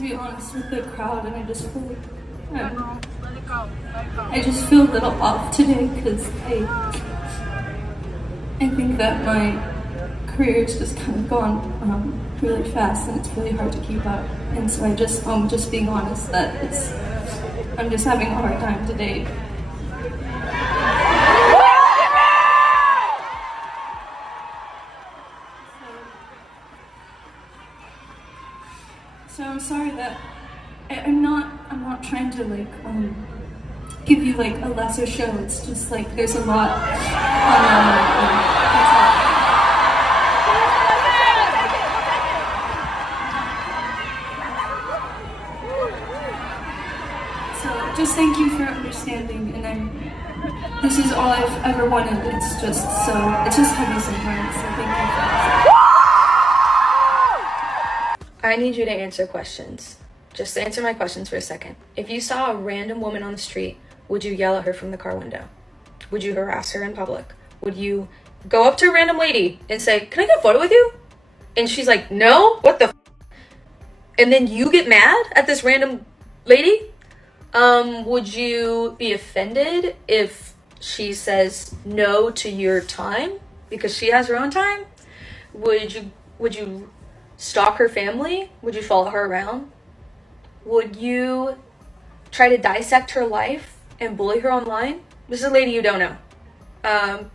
to be honest with the crowd, and I just feel like I just feel a little off today because I think that my career's just kind of gone really fast, and it's really hard to keep up. And so I'm just being honest that I'm just having a hard time today. So I'm sorry that I'm not trying to like give you like a lesser show. It's just like there's a lot So just thank you for understanding, and this is all I've ever wanted. It's just heavy sometimes. So thank you for that. I need you to answer questions. Just answer my questions for a second. If you saw a random woman on the street, would you yell at her from the car window? Would you harass her in public? Would you go up to a random lady and say, "Can I get a photo with you?" And she's like, "No, what the f-?" And then you get mad at this random lady? Would you be offended if she says no to your time because she has her own time? Would you stalk her family? Would you follow her around? Would you try to dissect her life and bully her online? This is a lady you don't know. And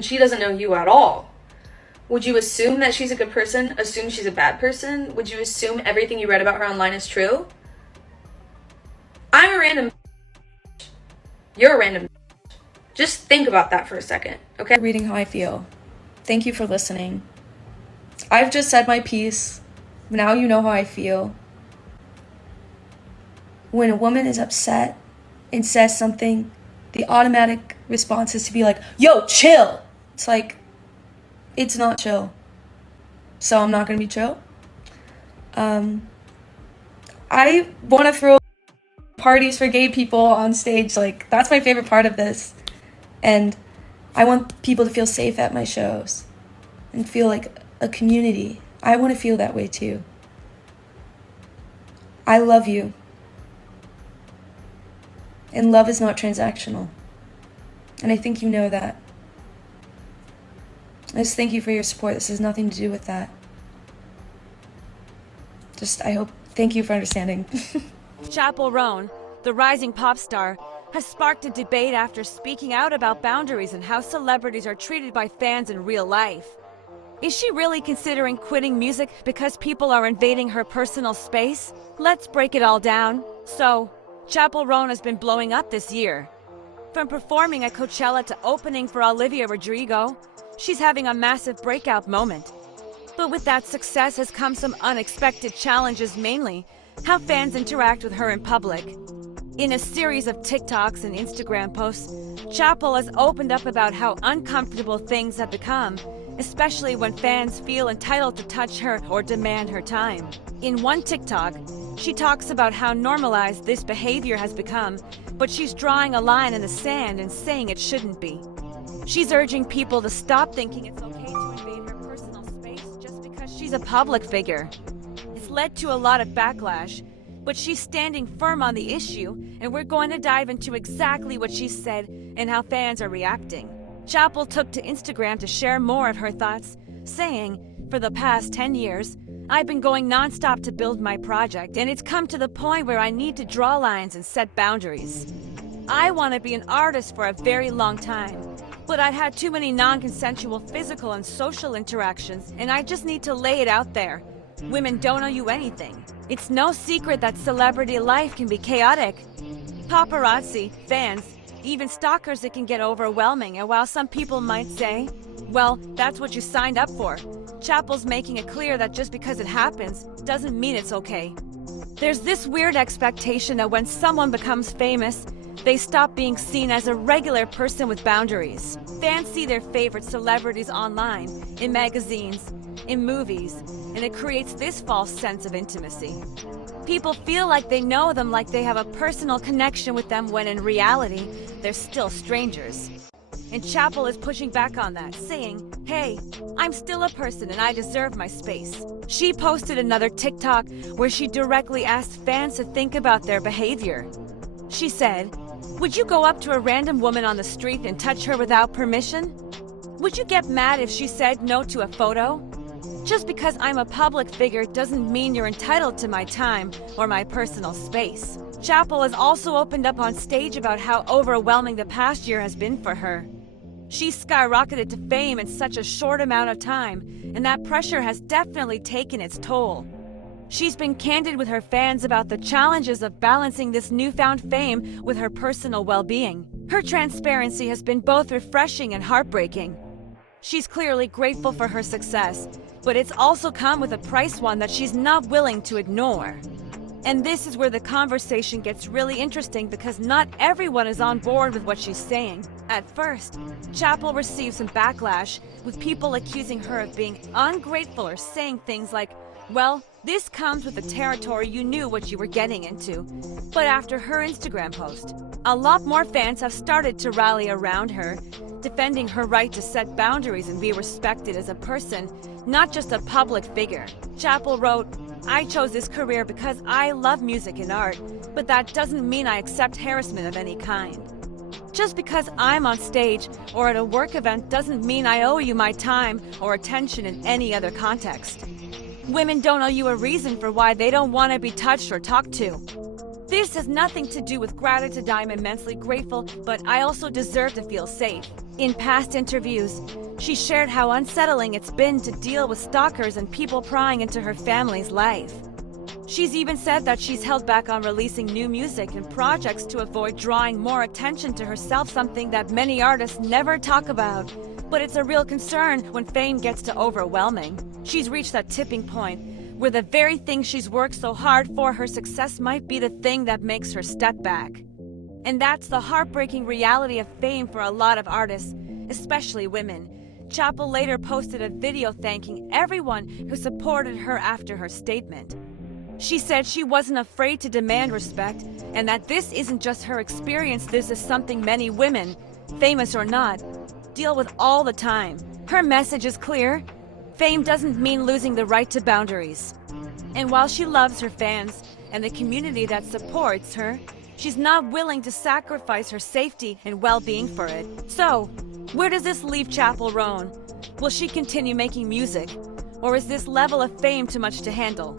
she doesn't know you at all. Would you assume that she's a good person? Assume she's a bad person? Would you assume everything you read about her online is true? I'm a random. You're a random. Just think about that for a second, okay? Reading how I feel. Thank you for listening. I've just said my piece. Now you know how I feel. When a woman is upset and says something, the automatic response is to be like, "Yo, chill." It's like, it's not chill. So I'm not gonna be chill. I want to throw parties for gay people on stage. Like, that's my favorite part of this. And I want people to feel safe at my shows and feel like a community. I want to feel that way too. I love you. And love is not transactional. And I think you know that. I just thank you for your support. This has nothing to do with that. Thank you for understanding. Chappell Roan, the rising pop star, has sparked a debate after speaking out about boundaries and how celebrities are treated by fans in real life. Is she really considering quitting music because people are invading her personal space? Let's break it all down. So, Chappell Roan has been blowing up this year. From performing at Coachella to opening for Olivia Rodrigo, she's having a massive breakout moment. But with that success has come some unexpected challenges, mainly how fans interact with her in public. In a series of TikToks and Instagram posts, Chappell has opened up about how uncomfortable things have become, especially when fans feel entitled to touch her or demand her time. In one TikTok, she talks about how normalized this behavior has become, but she's drawing a line in the sand and saying it shouldn't be. She's urging people to stop thinking it's okay to invade her personal space just because she's a public figure. It's led to a lot of backlash, but she's standing firm on the issue, and we're going to dive into exactly what she said and how fans are reacting. Chappell took to Instagram to share more of her thoughts, saying, "For the past 10 years, I've been going non-stop to build my project, and it's come to the point where I need to draw lines and set boundaries. I want to be an artist for a very long time, but I've had too many non-consensual physical and social interactions, and I just need to lay it out there. Women don't owe you anything. It's no secret that celebrity life can be chaotic. Paparazzi, fans, even stalkers, it can get overwhelming, and while some people might say, well, that's what you signed up for, Chappell's making it clear that just because it happens doesn't mean it's okay. There's this weird expectation that when someone becomes famous, they stop being seen as a regular person with boundaries. Fans see their favorite celebrities online, in magazines, in movies, and it creates this false sense of intimacy. People feel like they know them, like they have a personal connection with them, when in reality, they're still strangers. And Chappell is pushing back on that, saying, "Hey, I'm still a person and I deserve my space." She posted another TikTok where she directly asked fans to think about their behavior. She said, "Would you go up to a random woman on the street and touch her without permission? Would you get mad if she said no to a photo? Just because I'm a public figure doesn't mean you're entitled to my time or my personal space." Chappell has also opened up on stage about how overwhelming the past year has been for her. She skyrocketed to fame in such a short amount of time, and that pressure has definitely taken its toll. She's been candid with her fans about the challenges of balancing this newfound fame with her personal well-being. Her transparency has been both refreshing and heartbreaking. She's clearly grateful for her success, but it's also come with a price, one that she's not willing to ignore. And this is where the conversation gets really interesting, because not everyone is on board with what she's saying. At first, Chappell received some backlash, with people accusing her of being ungrateful or saying things like, "Well, this comes with the territory, you knew what you were getting into." But after her Instagram post, a lot more fans have started to rally around her, defending her right to set boundaries and be respected as a person, not just a public figure. Chappell wrote, "I chose this career because I love music and art, but that doesn't mean I accept harassment of any kind. Just because I'm on stage or at a work event doesn't mean I owe you my time or attention in any other context. Women don't owe you a reason for why they don't want to be touched or talked to. This has nothing to do with gratitude. I'm immensely grateful, but I also deserve to feel safe." In past interviews, she shared how unsettling it's been to deal with stalkers and people prying into her family's life. She's even said that she's held back on releasing new music and projects to avoid drawing more attention to herself, something that many artists never talk about. But it's a real concern when fame gets to overwhelming. She's reached that tipping point where the very thing she's worked so hard for, her success, might be the thing that makes her step back. And that's the heartbreaking reality of fame for a lot of artists, especially women. Chappell later posted a video thanking everyone who supported her after her statement. She said she wasn't afraid to demand respect, and that this isn't just her experience, this is something many women, famous or not, deal with all the time. Her message is clear: fame doesn't mean losing the right to boundaries. And while she loves her fans and the community that supports her, she's not willing to sacrifice her safety and well-being for it. So, where does this leave Chappell Roan? Will she continue making music? Or is this level of fame too much to handle?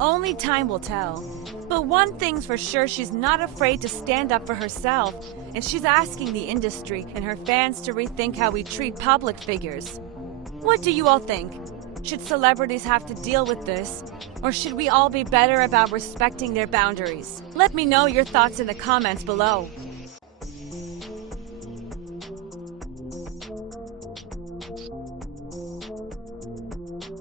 Only time will tell. But one thing's for sure, she's not afraid to stand up for herself, and she's asking the industry and her fans to rethink how we treat public figures. What do you all think? Should celebrities have to deal with this? Or should we all be better about respecting their boundaries? Let me know your thoughts in the comments below.